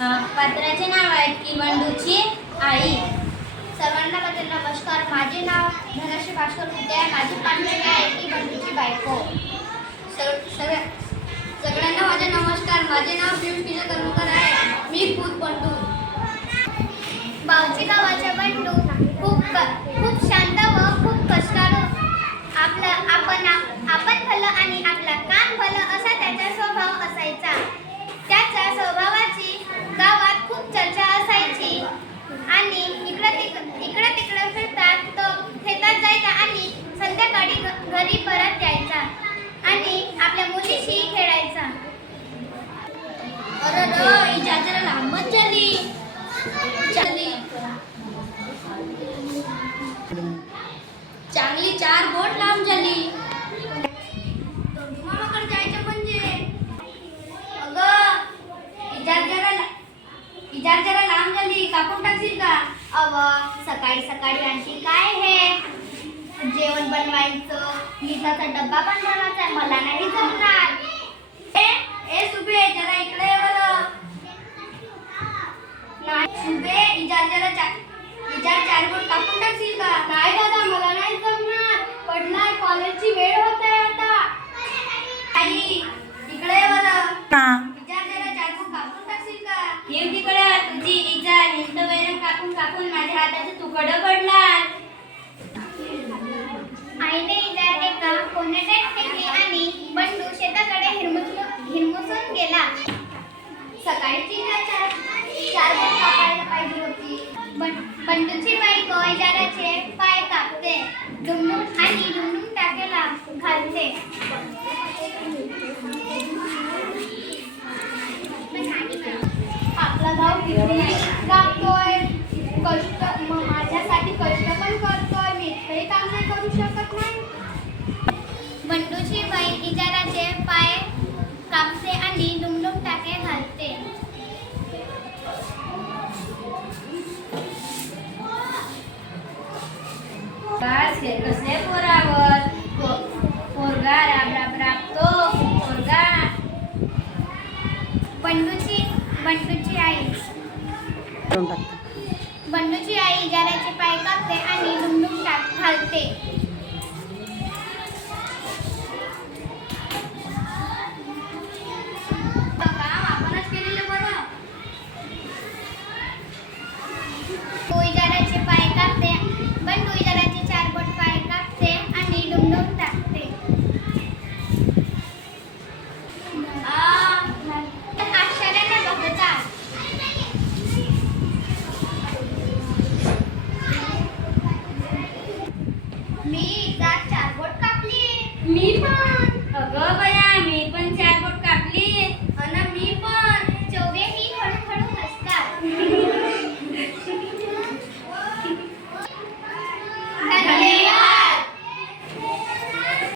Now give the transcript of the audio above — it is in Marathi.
पात्राचे नाव आहे की बंडूची आई. सर्वांना माझे नमस्कार. माझे नाव धनश्री भास्कर विद्या आहे. माझी पात्र आहे की बंडूची बायको. सगळ्यांना माझे नमस्कार. माझे नाव पियुष किशोर कर्मकर आहे. मी खुद बंडू. बावची गावाचा बंडू खूप शांत व खूप कष्टाळू. आपण भलं आणि आपला काम भलं असा त्याचा स्वभाव असायचा. त्याच्या स्वभावाची गावात खूप चर्चा असायची आणि इकडं तिकडं फिरतात तो शेतात जायचा आणि संध्याकाळी घरी परत यायचा आणि आपल्या मुलीशी खेळायचा. अरे हिच्या जरा लांबच झाली. चांगली 4 बोट लांब झाली. मामाकडे जायचं म्हणजे अगं इजार जरा लांब झाली. कापून टाकशील का? सकाळी सकाळी आणखी काय हे जेवण बनवायचं, मिठाचा डब्बा पण बनवायचा. मला नाही जमणार. ए सुबे जरा इकडे ये बरं. नाही सुबे, इजार 4 बोट कापून टाकशील का? नाही दादा, मला नाही जमणार. पडणार, कॉलेजची वेळ होत आहे आता. आई इकडे ये बरं. इजार जरा 4 बोट कापून टाकशील का? हे तिकडे तुझी इजा हिंद वैरण कापून माझ्या हाताचं तुकडं पडणार. आईने इजार एका कोनेट्यात टेकली आणि बंडू शेताकडे हिरमुसून गेला. सकाळची 4 बोट कापायला पाहिजे होती. बंडूची बायको इजाराचे पाय कापते आणि डुमडुम टाकायला घालते. आपला भाऊ किती कापतोय, माझ्यासाठी कष्ट पण करतोय. मी इतकंही काम नाही करू शकत नाही. बंडूची बाई इजाराचे पाय कापते आणि डुमडुम टाके घालते. बस हे कसले पोरावर पोरगा राबतो पोरगा. बंडूची आई इजाराचे पाय कापते आणि डुमडुम घालते. काम आपणच केलेलं बरं. बंडू इजाराचे 4 बोट पाय कापते आणि डुमडुम टाकते.